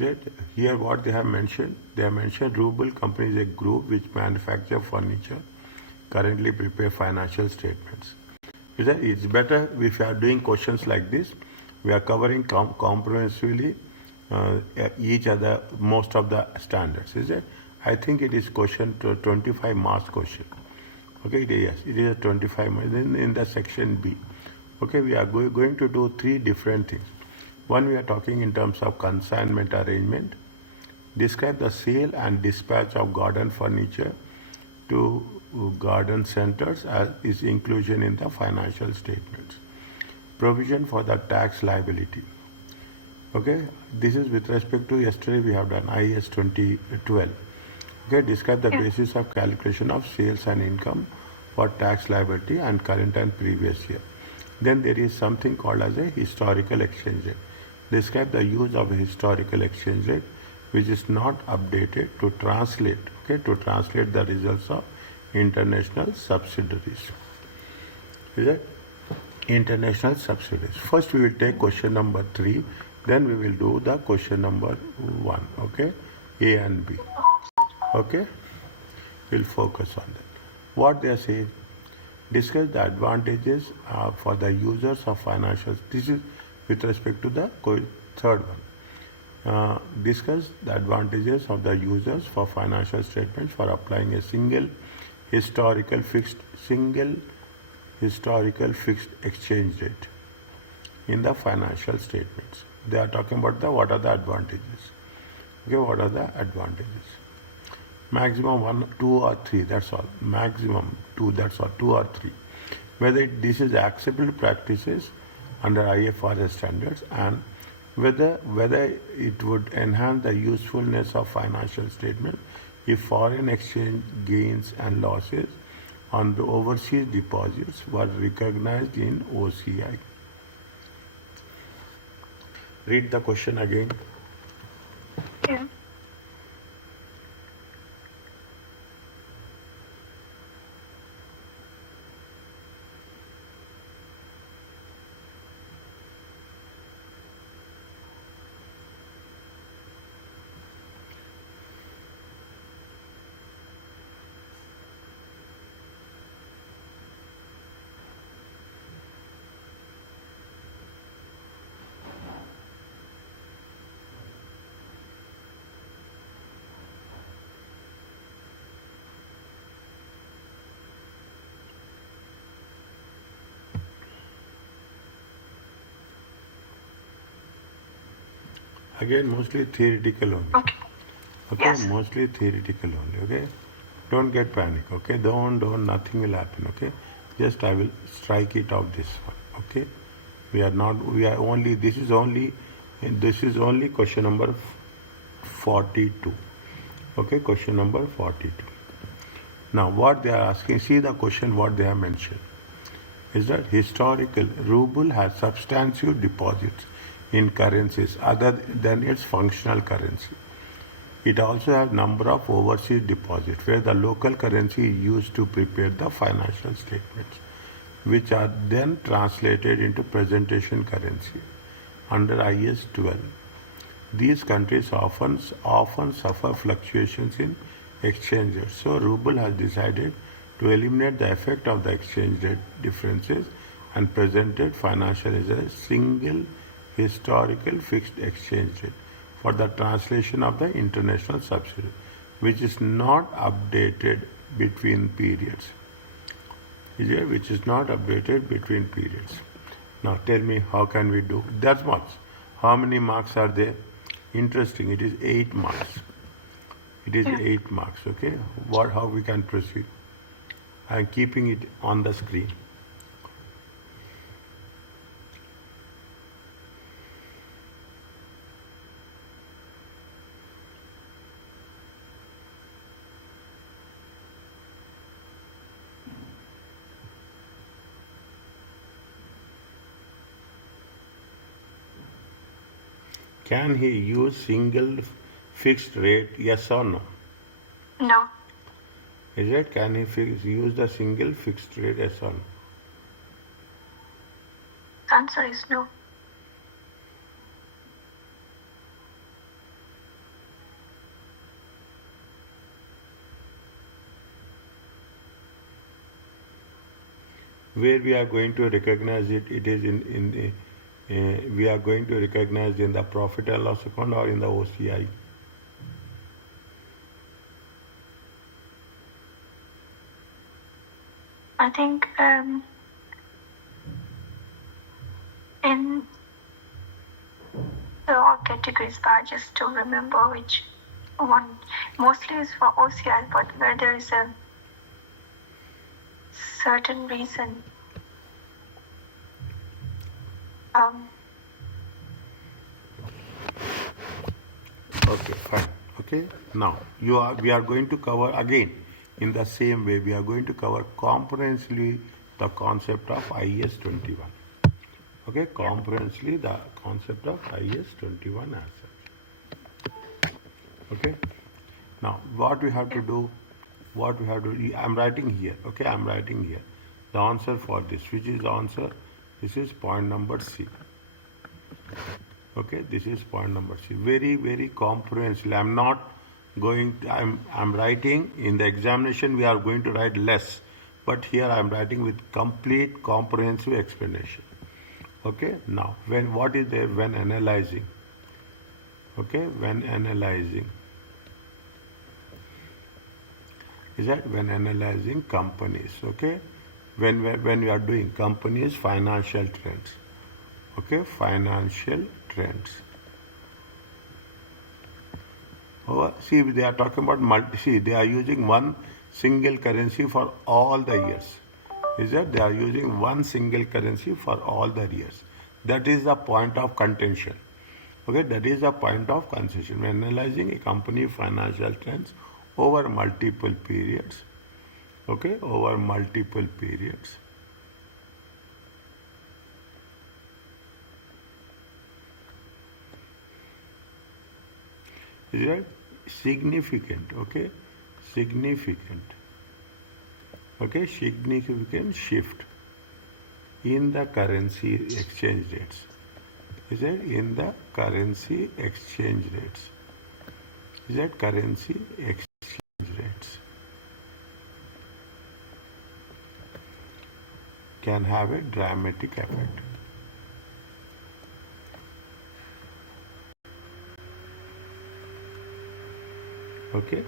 Is it? Here what they have mentioned? They have mentioned Rubul company is a group which manufacture furniture, currently prepare financial statements. Is it? It's better if you are doing questions like this. We are covering comprehensively each other, most of the standards. Is it? I think it is question 25 marks question. Okay, yes, it is a 25 marks. Then in the section B. Okay, we are going to do three different things. One, we are talking in terms of consignment arrangement. Describe the sale and dispatch of garden furniture to garden centers as is inclusion in the financial statements. Provision for the tax liability. Okay, this is with respect to yesterday we have done IS 2012. Okay, describe the basis of calculation of sales and income for tax liability and current and previous year. Then there is something called as a historical exchange rate. Describe the use of a historical exchange rate which is not updated to translate, the results of international subsidiaries. Is it? International subsidiaries. First we will take question number 3, then we will do the question number 1, okay? A and B. Okay? We'll focus on that. What they are saying, discuss the advantages for the users of financials. This is with respect to the third one. Discuss the advantages of the users for financial statements for applying a single historical fixed exchange rate in the financial statements. They are talking about what are the advantages. Okay, what are the advantages? Maximum 1, 2 or 3, that's all. Maximum 2, that's all, 2 or 3. Whether this is acceptable practices under IFRS standards and whether it would enhance the usefulness of financial statement if foreign exchange gains and losses on the overseas deposits were recognized in OCI. Read the question again. Yeah. Again, mostly theoretical only. Okay. Okay, Yes. mostly theoretical only. Okay, don't get panic. Okay, don't, nothing will happen. Okay, just I will strike it off this one. Okay, we are only, this is only question number 42. Okay, question number 42. Now, what they are asking, see the question, what they have mentioned is that historical ruble has substantial deposits in currencies other than its functional currency. It also has number of overseas deposits where the local currency is used to prepare the financial statements, which are then translated into presentation currency under IS 12. These countries often suffer fluctuations in exchange rates. So Rubul has decided to eliminate the effect of the exchange rate differences and presented financial as a single historical fixed exchange rate for the translation of the international subsidy, which is not updated between periods. Which is not updated between periods. Now tell me, how can we do? That's much. How many marks are there? Interesting, it is 8 marks. It is 8 marks, okay? How we can proceed? I am keeping it on the screen. Can he use single fixed rate, yes or no? No. Is it? Can he use the single fixed rate, yes or no? Answer is no. where we are going to recognize it, it is we are going to recognize in the profit and loss account or in the OCI. I think in the all categories, but I just don't remember which one. Mostly is for OCI, but where there is a certain reason. Okay, fine. Okay, now we are going to cover again in the same way. We are going to cover comprehensively the concept of IS 21. Okay, comprehensively the concept of IS 21 as such. Okay, now what we have to do, I'm writing here. Okay, I'm writing here the answer for this. Which is the answer? This is point number C. Okay, this is point number C. Very, very comprehensively. I'm not going to, I'm writing in the examination, we are going to write less, but here I'm writing with complete comprehensive explanation. Okay, now what is there when analyzing? Okay, when analyzing is that when analyzing companies. Okay, when we are doing companies financial trends. Okay, financial trends. Oh, see, they are talking about they are using one single currency for all the years. Is that they are using one single currency for all the years. That is the point of contention. Okay, that is the point of concession. When analyzing a company financial trends over multiple periods. Okay, over multiple periods. Is that significant? Okay, significant. Okay, significant shift in the currency exchange rates. Is that in the currency exchange rates? Is that currency exchange rates can have a dramatic effect. Okay,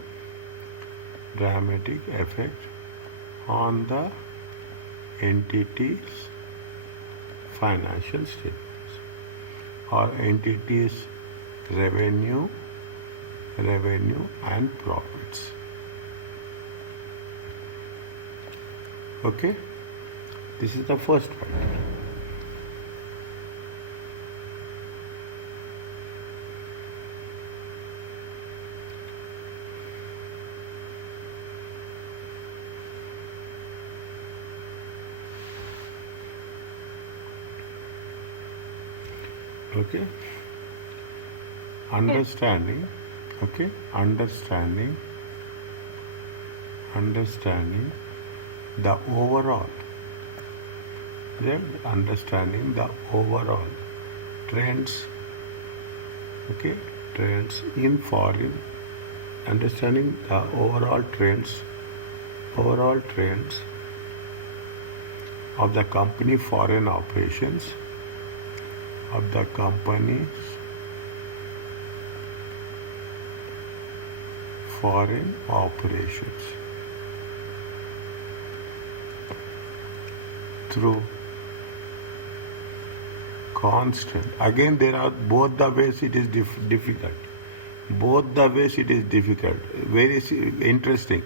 dramatic effect on the entity's financial statements or entity's revenue and profits. Okay, this is the first point. Okay, understanding. Okay, understanding the overall. Then understanding the overall trends. Okay, trends in foreign. Understanding the overall trends of the company foreign operations. Of the company's foreign operations through constant. Again, there are both the ways it is difficult. Both the ways it is difficult. Very interesting.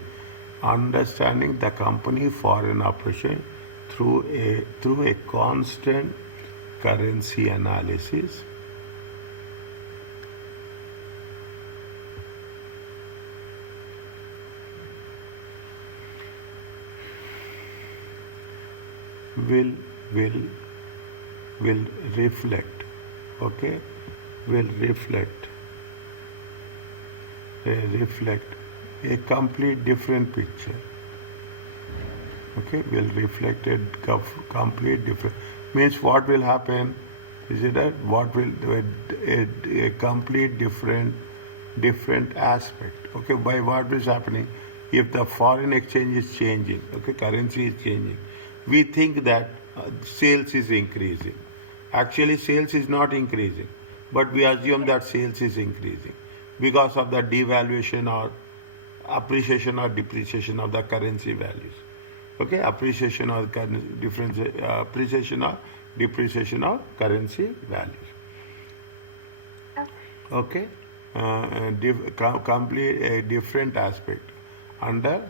Understanding the company foreign operation through a constant currency analysis will reflect. Okay, will reflect a complete different picture. Okay, will reflect a complete different. Means what will happen? Is it that what will a complete different aspect? Okay, by what is happening? If the foreign exchange is changing, okay, currency is changing, we think that sales is increasing. Actually, sales is not increasing, but we assume that sales is increasing because of the devaluation or appreciation or depreciation of the currency values. Okay, appreciation or difference, appreciation or depreciation of currency values. Okay, complete a different aspect under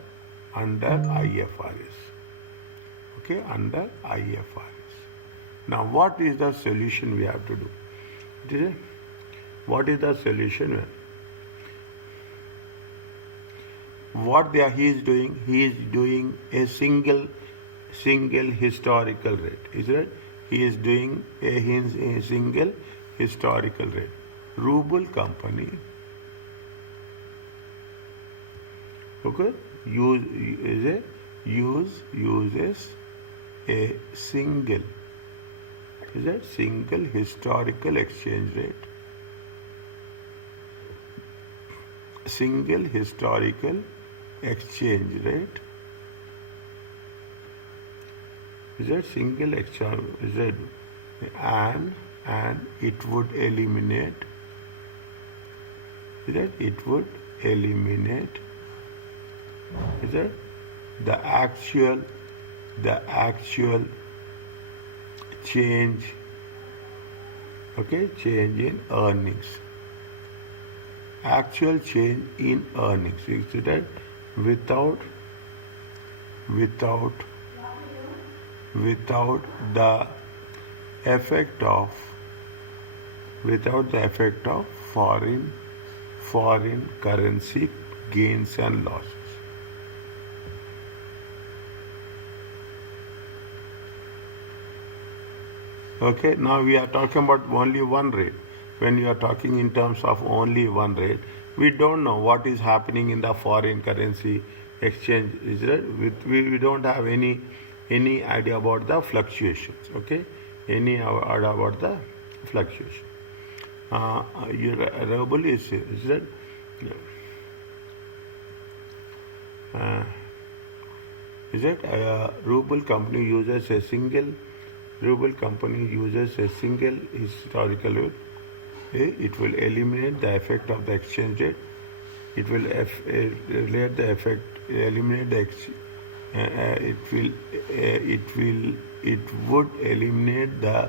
IFRS. Okay, under IFRS. Now, what is the solution we have to do? What is the solution? What he is doing? He is doing a single historical rate. Is it? He is doing a single historical rate. Rubul company, okay, uses a single historical exchange rate. Single historical exchange rate. Is that single exchange? Is that and it would eliminate. Is that it would eliminate. Is that the actual change. Okay, change in earnings. Actual change in earnings. Is that without the effect of foreign currency gains and losses. Okay, now we are talking about only one rate. When you are talking in terms of only one rate, we don't know what is happening in the foreign currency exchange. Is it? We don't have any idea about the fluctuations. Okay, any idea about the fluctuation. Your Rubul is that? Is it? Rubul company uses a single historical rate. It will eliminate the effect of the exchange rate. It will eliminate the effect. Eliminate the it would eliminate the.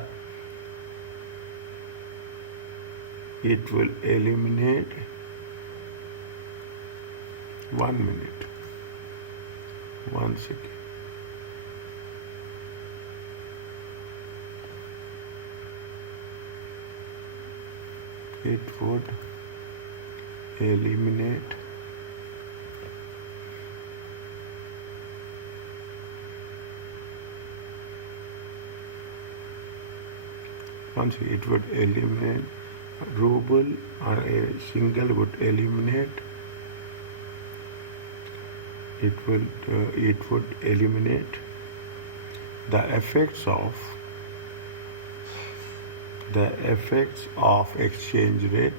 It will eliminate. 1 minute. 1 second. It would eliminate Rubul or a single would eliminate. It would eliminate the effects of exchange rate.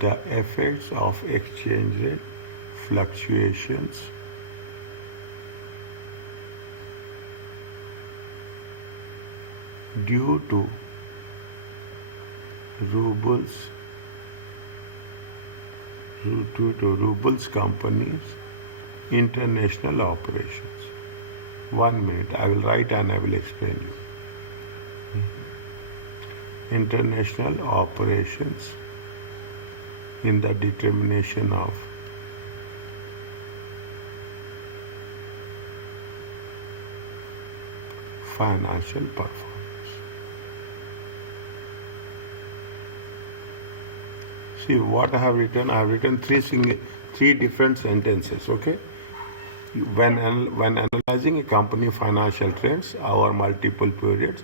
The effects of exchange rate fluctuations due to Rubul's company's international operations. 1 minute, I will write and I will explain you. International operations in the determination of financial performance. See what I have written. I have written three different sentences. Okay. When analyzing a company financial trends over multiple periods,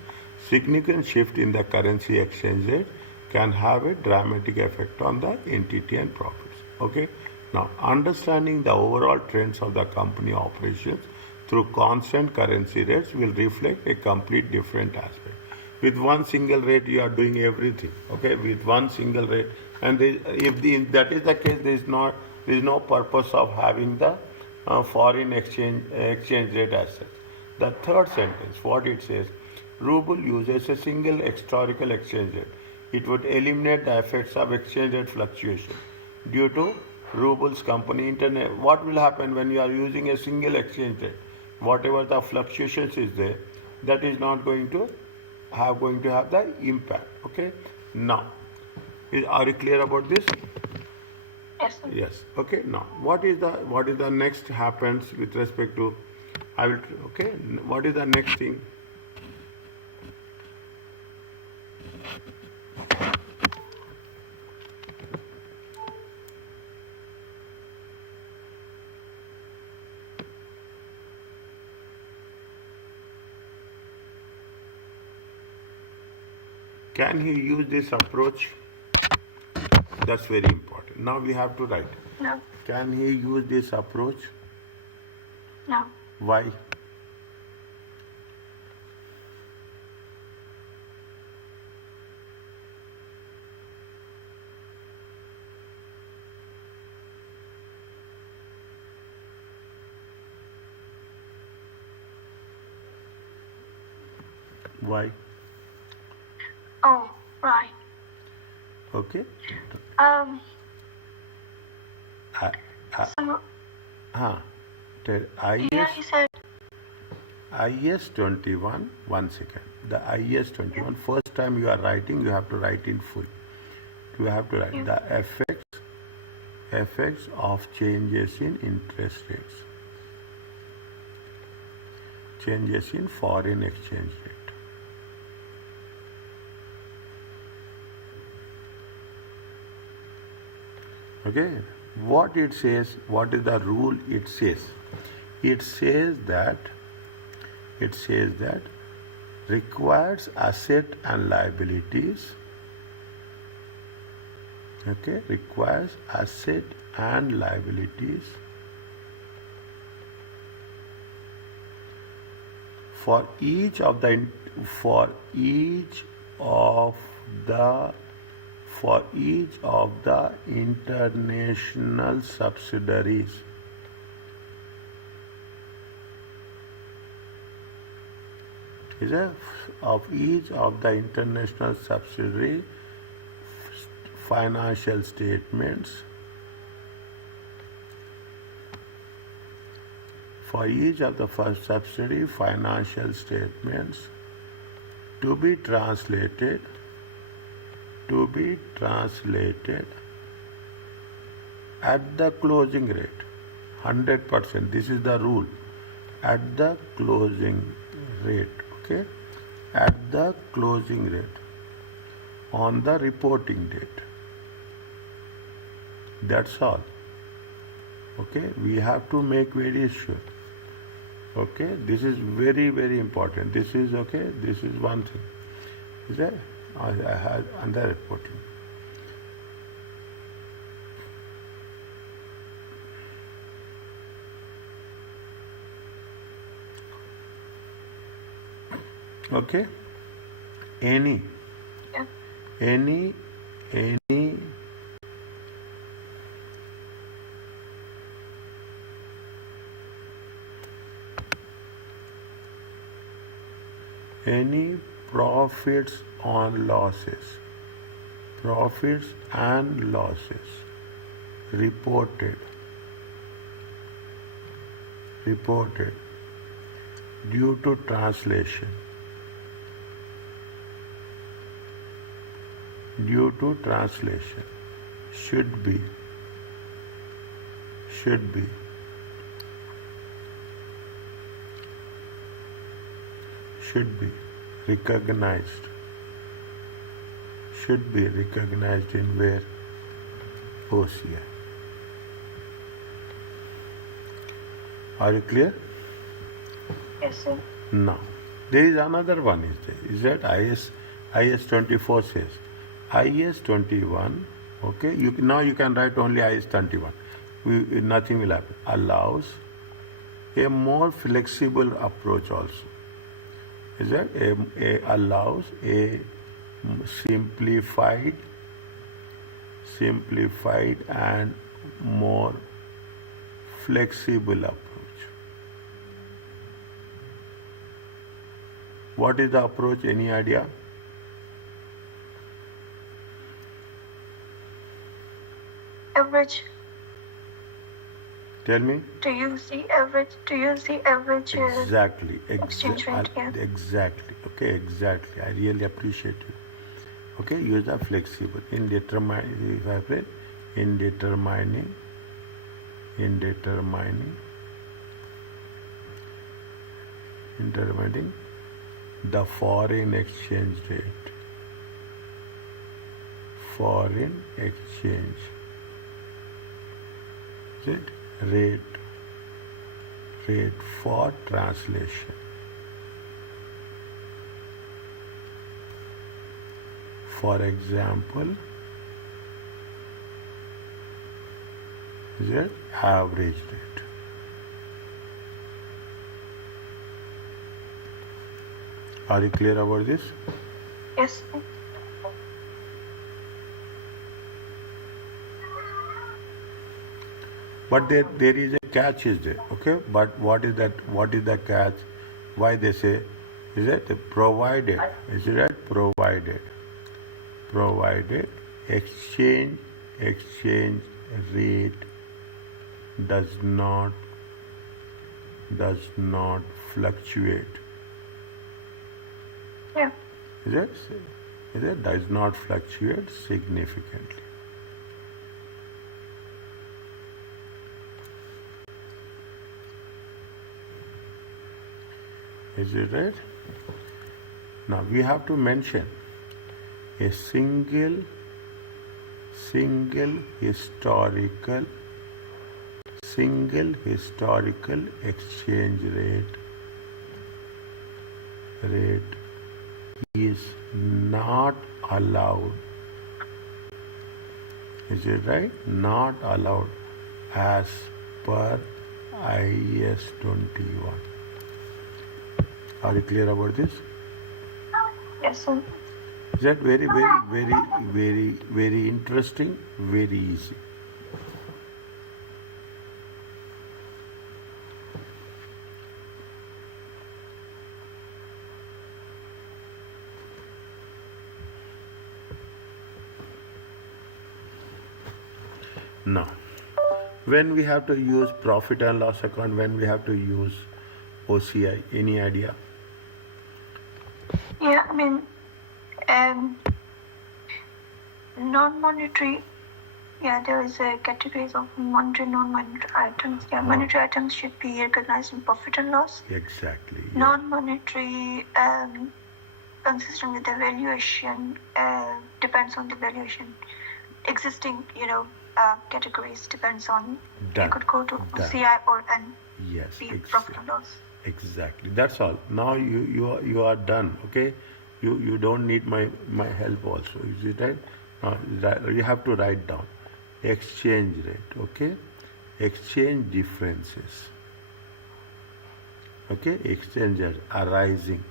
significant shift in the currency exchange rate can have a dramatic effect on the entity and profits. Okay. Now, understanding the overall trends of the company operations through constant currency rates will reflect a complete different aspect. With one single rate, you are doing everything. Okay. With one single rate, and if that is the case, there is no purpose of having the foreign exchange rate assets. The third sentence, what it says, Rubul uses a single historical exchange rate. It would eliminate the effects of exchange rate fluctuation due to Rubul's company internet. What will happen when you are using a single exchange rate? Whatever the fluctuations is there, that is not going to have the impact. Okay. Now, are you clear about this? Yes, sir. Yes. Okay. Now, what is the next happens with respect to? I will. Okay. What is the next thing? Can he use this approach? That's very important. Now we have to write. No. Can he use this approach? No. Why? Why? Oh, right. Okay. Um. I, I, So tell yeah, he said. IS 21, 1 second. The IS 21, first time you are writing, you have to write in full. You have to write the effects of changes in interest rates, changes in foreign exchange rate. Okay, what it says, what is the rule it says? It says that requires asset and liabilities. Okay, requires asset and liabilities for each of the international subsidiaries. Is a of each of the international subsidiary financial statements for each of the first subsidiary financial statements to be translated at the closing rate 100%. This is the rule, at the closing rate. Okay, at the closing rate on the reporting date. That's all. Okay, we have to make very sure. Okay, this is very, very important. This is okay, this is one thing. Is that I had under reporting. Okay, any profits and losses reported due to translation should be recognized in where? OCI. Are you clear? Yes, sir. Now, there is another one is that IS 24 says, IS 21, okay, now you can write only IS 21. Nothing will happen. Allows a more flexible approach also. Is that allows a simplified and more flexible approach. What is the approach? Any idea? Average. Tell me. To use the average Exactly. exchange rate. Yeah. Exactly. Okay. Exactly. I really appreciate you. Okay. Use the flexible in determining the foreign exchange rate. Foreign exchange rate for translation. For example, average rate. Are you clear about this? Yes. But there is a catch, is there? Okay. But what is that? What is the catch? Why they say? Is that provided? Is it right? Provided exchange rate does not fluctuate. Yeah. Is it does not fluctuate significantly. Is it right? Now we have to mention a single historical exchange rate is not allowed. Is it right? Not allowed as per IAS 21. Are you clear about this? Yes, sir. Is that very interesting, very easy. Now, when we have to use profit and loss account, when we have to use OCI, any idea? Yeah, I mean, non-monetary. Yeah, there is a categories of monetary, non-monetary items. Yeah, monetary items should be recognized in profit and loss. Exactly. Yeah. Non-monetary, consistent with the valuation, depends on the valuation. Existing, categories depends on. Done. You could go to Done. OCI or Yes, profit and loss. Exactly. That's all. Now you are done. Okay. You don't need my help also. Is it right? You have to write down exchange rate. Okay. Exchange differences. Okay. Exchanges arising.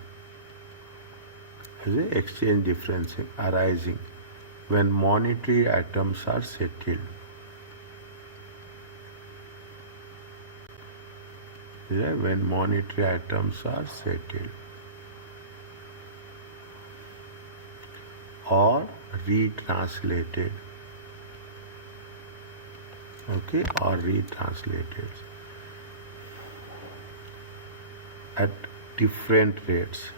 Exchange difference arising when monetary items are settled. When monetary items are settled or retranslated. Okay, or retranslated at different rates.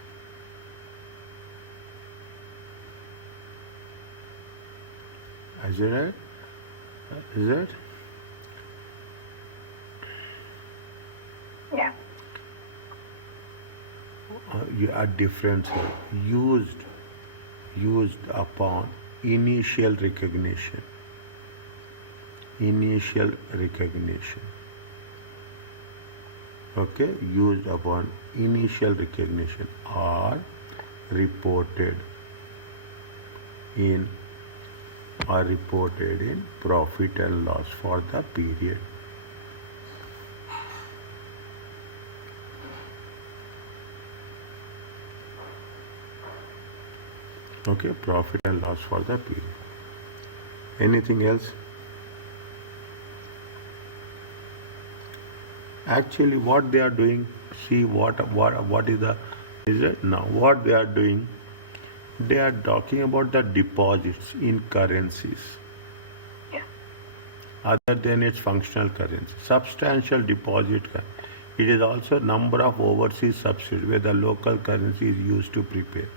Is it right? Is it? Yeah. Are different used upon initial recognition. Okay, used upon initial recognition or reported in profit and loss for the period. Okay, profit and loss for the period. Anything else? Actually, what they are doing, see what is the, is it now what they are doing, they are talking about the deposits in currencies Yeah. other than its functional currency. Substantial deposit. It is also number of overseas subsidiaries where the local currency is used to prepare,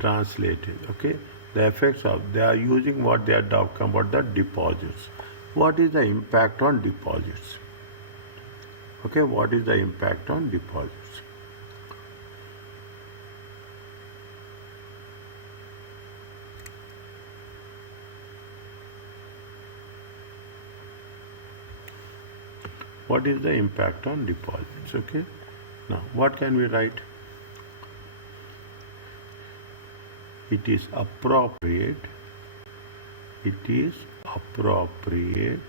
translated. Okay, the effects of they are using what they are talking about the deposits. What is the impact on deposits? Okay, what is the impact on deposits? What is the impact on deposits? Okay, now what can we write? It is appropriate, it is appropriate,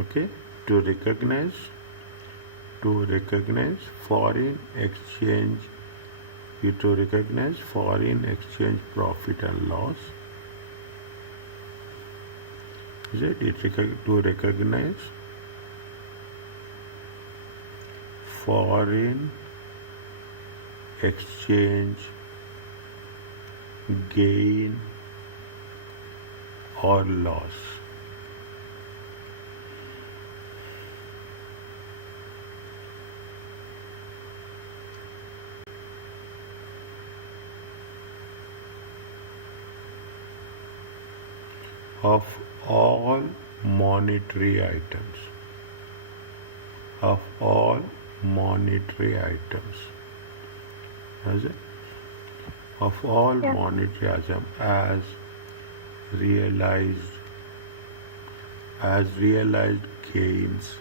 okay, to recognize foreign exchange, to recognize foreign exchange profit and loss. Is it? To recognize foreign exchange gain or loss. Of all monetary items. Of all monetary items. Is it? Of all monetary items as realized gains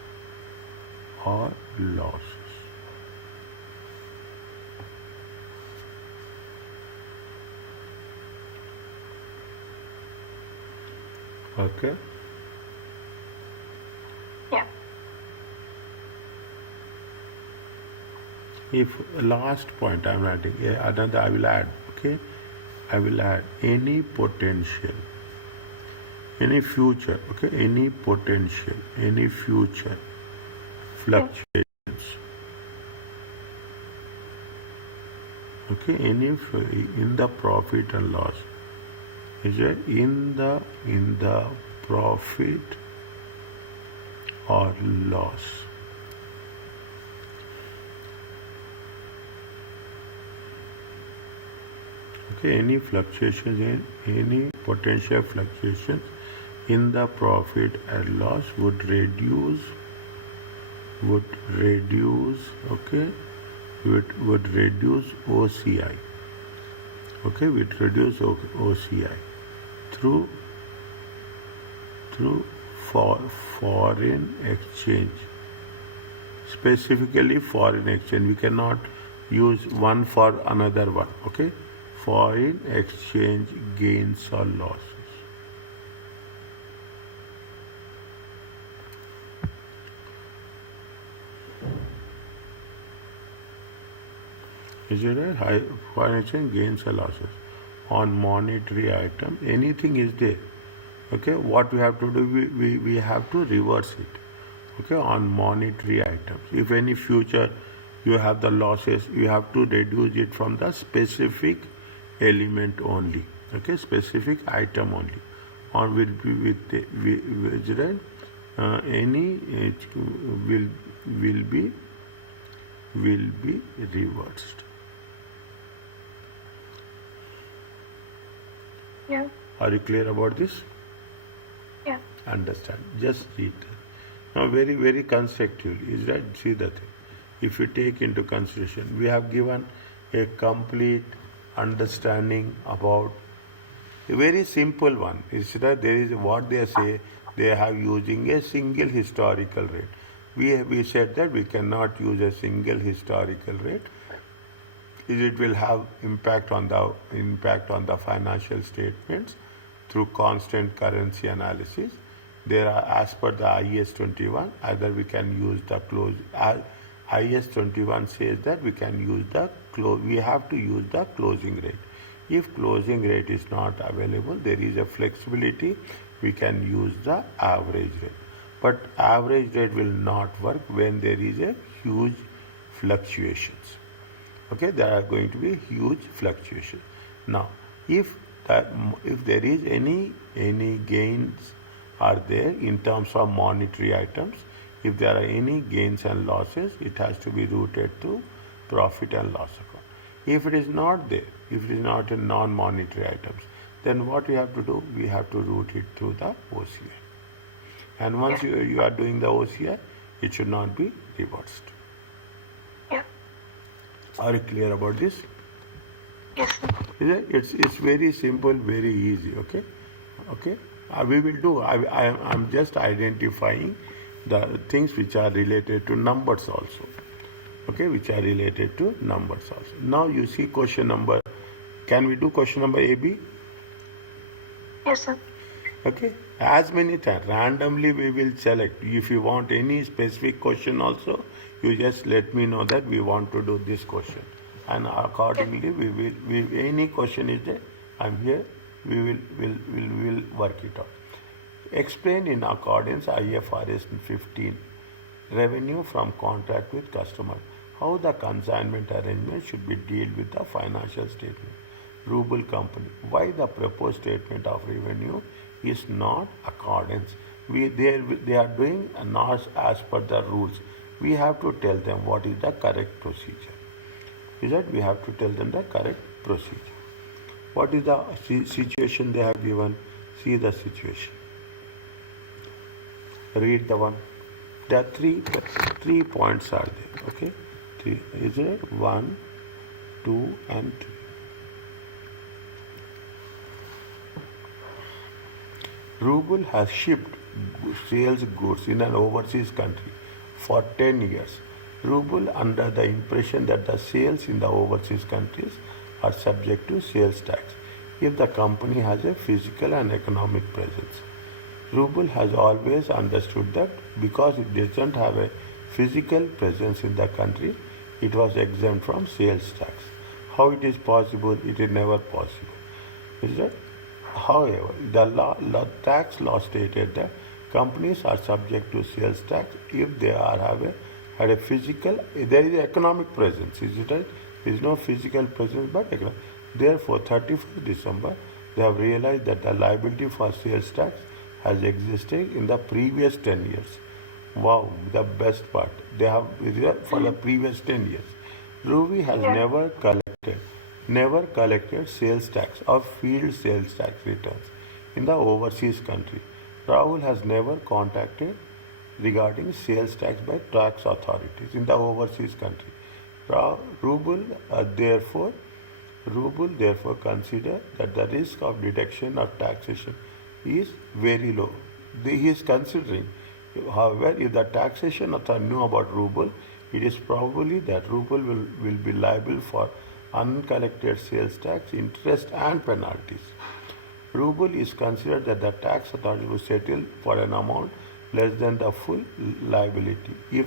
or losses. Okay. Yeah. If last point I'm writing, another I will add. Okay, I will add any potential, any future. Okay, any potential, any future fluctuations. Okay, any in the profit and loss. Is it in the profit or loss? Okay, any fluctuations in any potential fluctuations in the profit and loss would reduce okay, would reduce OCI. Okay, would reduce OCI through foreign exchange, specifically foreign exchange. We cannot use one for another one. Okay, foreign exchange gains or losses. Is it right? High foreign exchange gains or losses on monetary item. Anything is there. Okay, what we have to do, we have to reverse it. Okay, on monetary items. If any future you have the losses, you have to reduce it from the specific element only. Okay, specific item only. Or will be with right? Any will be reversed. Yeah. Are you clear about this? Yeah. Understand. Just read. Now, very, very constructively, is right? See the thing. If you take into consideration, we have given a complete understanding about a very simple one. Is that there is what they say they have using a single historical rate. We said that we cannot use a single historical rate. It will have impact on the financial statements through constant currency analysis. There are, as per the IS 21, either we can use the close. IS 21 says that we can use we have to use the closing rate. If closing rate is not available, there is a flexibility. We can use the average rate. but average rate will not work when there is a huge fluctuations. Okay, there are going to be huge fluctuations. Now, if there is any gains are there in terms of monetary items, if there are any gains and losses, it has to be routed to profit and loss account. If it is not there, if it is not in non-monetary items, then what we have to do? We have to route it through the OCI. And once you are doing the OCI, it should not be reversed. Yeah. Are you clear about this? Yes, sir. It's very simple, very easy. Okay. We will do. I'm just identifying the things which are related to numbers also. Okay, which are related to numbers also. Now you see question number. Can we do question number AB? Yes, sir. Okay, as many times randomly we will select. If you want any specific question also, you just let me know that we want to do this question, and accordingly we will any question is there, I'm here. We will work it out. Explain in accordance IFRS 15 revenue from contract with customer, how the consignment arrangement should be dealt with the financial statement. Rubul company, why the proposed statement of revenue is not accordance. They are doing not as per the rules. We have to tell them what is the correct procedure. Is that we have to tell them the correct procedure. What is the situation they have given? See the situation. Read the one. There are three points are there. Okay, three. Is it 1, 2, and 3? Rubul has shipped sales goods in an overseas country for 10 years. Rubul under the impression that the sales in the overseas countries are subject to sales tax if the company has a physical and economic presence. Rubul has always understood that because it doesn't have a physical presence in the country, it was exempt from sales tax. How it is possible? It is never possible. Is that? However, the tax law stated that companies are subject to sales tax if they had a physical, there is economic presence, is it right? There is no physical presence but economic. Therefore, 31st December, they have realized that the liability for sales tax has existed in the previous 10 years. Wow, the best part. They have for the previous 10 years. Ruby has never collected sales tax or field sales tax returns in the overseas country. Rahul has never contacted regarding sales tax by tax authorities in the overseas country. Rubul therefore consider that the risk of deduction of taxation is very low. He is considering, however, if the taxation authority knew about Rubul, it is probably that Rubul will be liable for uncollected sales tax, interest and penalties. Rubul is considered that the tax authority will settle for an amount less than the full liability if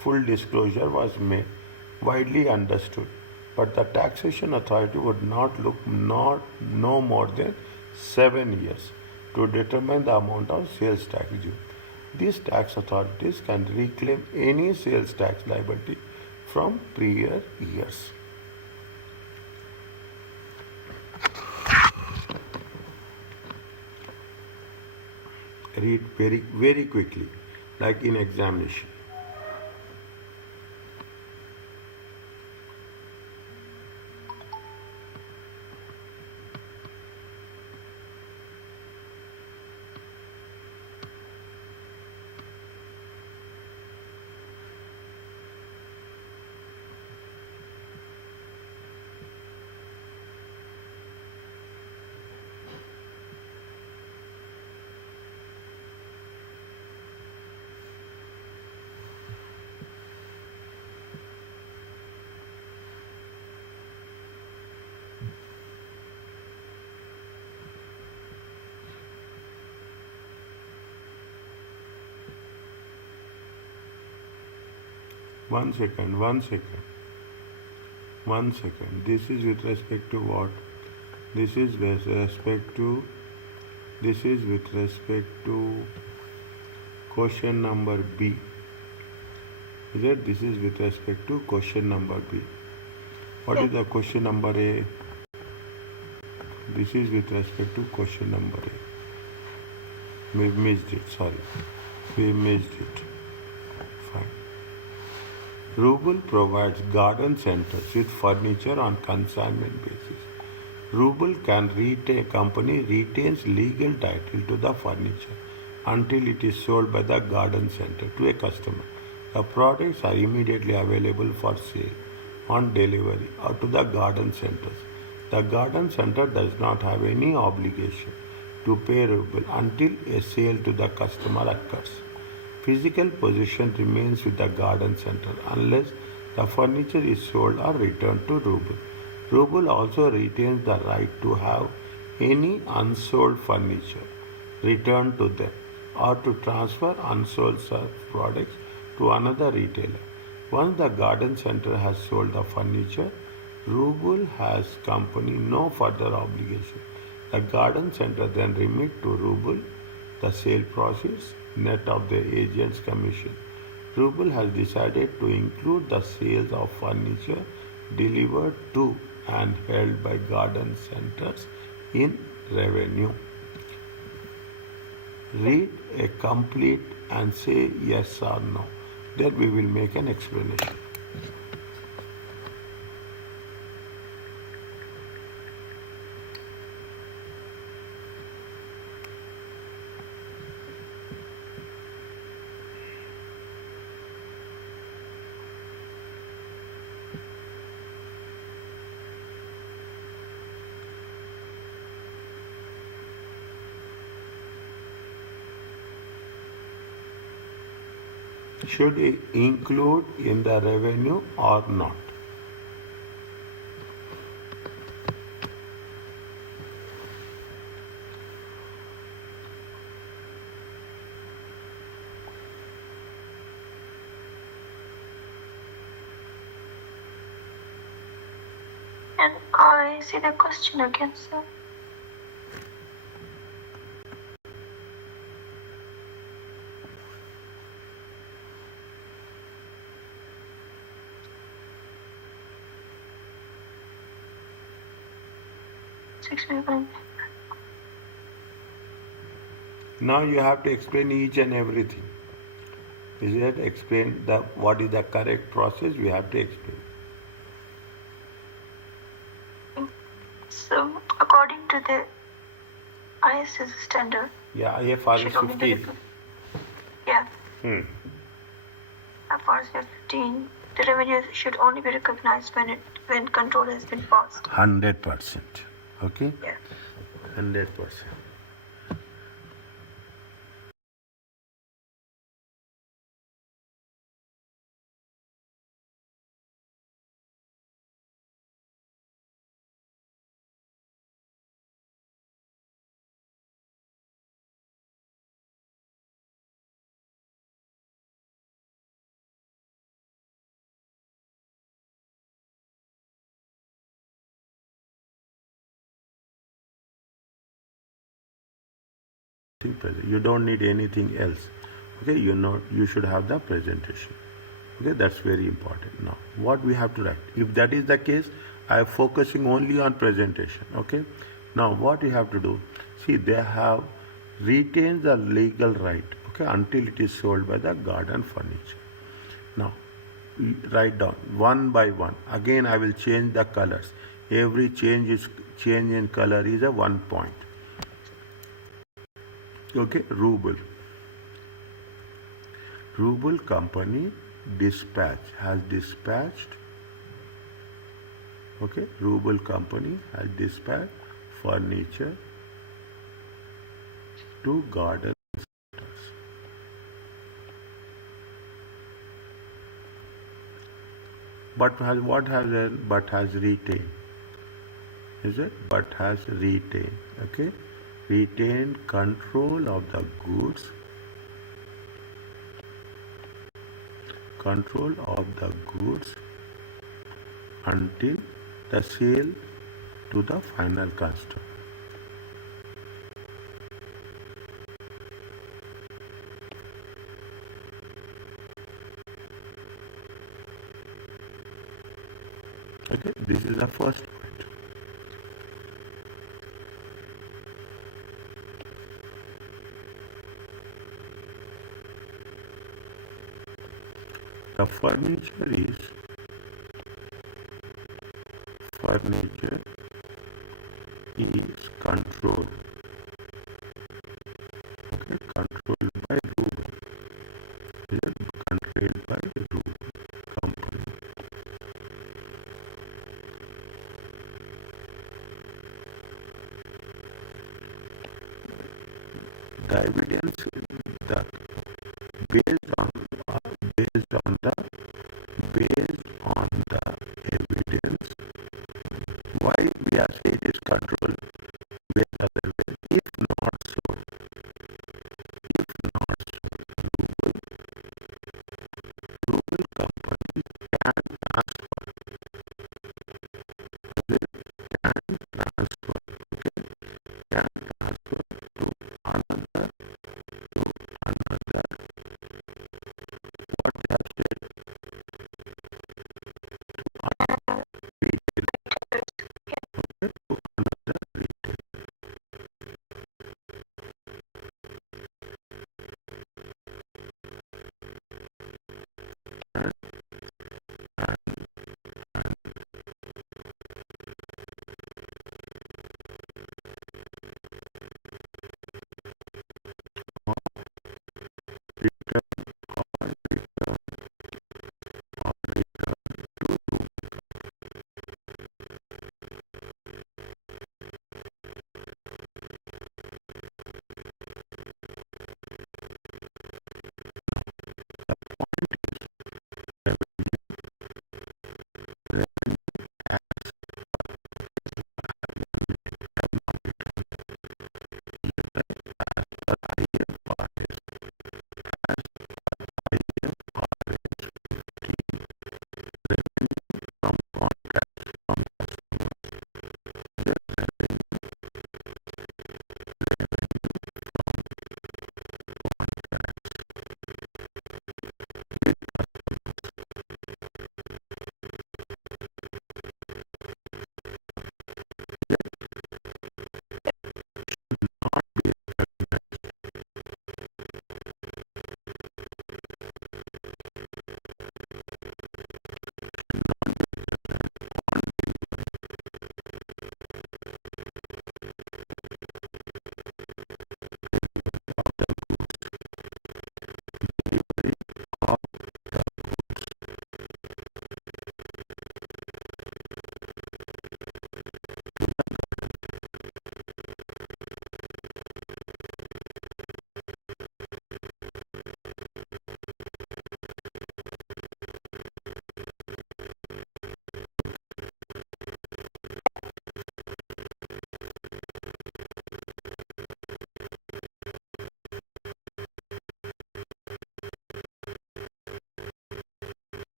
full disclosure was made, widely understood. But the taxation authority would not look no more than 7 years to determine the amount of sales tax due. These tax authorities can reclaim any sales tax liability from prior years. Read very quickly, like in examination. One second. This is with respect to what? This is with respect to question number B. Is it? This is with respect to question number B. What is the question number A? This is with respect to question number A. We missed it, sorry. We missed it. Fine. Rubul provides garden centers with furniture on consignment basis. Rubul company retains legal title to the furniture until it is sold by the garden center to a customer. The products are immediately available for sale on delivery or to the garden centers. The garden center does not have any obligation to pay Rubul until a sale to the customer occurs. Physical possession remains with the garden center unless the furniture is sold or returned to Rubul. Rubul also retains the right to have any unsold furniture returned to them or to transfer unsold products to another retailer. Once the garden center has sold the furniture, Rubul has company no further obligation. The garden center then remit to Rubul the sale proceeds net of the agent's commission. Rubul has decided to include the sales of furniture delivered to and held by garden centers in revenue. Read a complete and say yes or no. Then we will make an explanation. Should it include in the revenue or not? And I see the question again, sir. Now you have to explain each and everything. Is it? Explain what is the correct process? We have to explain. So, according to the ISS standard, IFRS 15. IFRS 15, the revenue should only be recognized when control has been passed. 100%. Okay? Yeah. 100%. You don't need anything else. Okay, you should have the presentation. Okay, that's very important. Now, what we have to write? If that is the case, I am focusing only on presentation. Okay. Now, what you have to do? See, they have retained the legal right. Okay, until it is sold by the garden furniture. Now, write down one by one. Again, I will change the colors. Every change in color is a 1 point. Okay, Rubul company has dispatched. Okay, Rubul company has dispatched furniture to garden centers. But has retained. Is it? But has retained. Okay. Retained control of the goods. Control of the goods until the sale to the final customer. Okay, this is the first point. The furniture is controlled. Okay, controlled by Rubul. Is controlled by Rubul company. The evidence, the based on based on the based on the evidence, why we are saying it is controlled with other way. If not so, Rubul company can transfer, okay, can transfer to another, to another, what they have said, retail, okay, to another retail. And,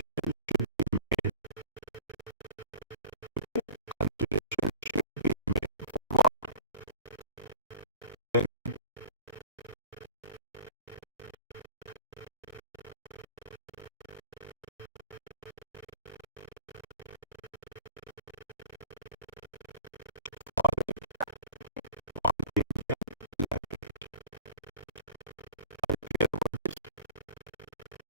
presentation,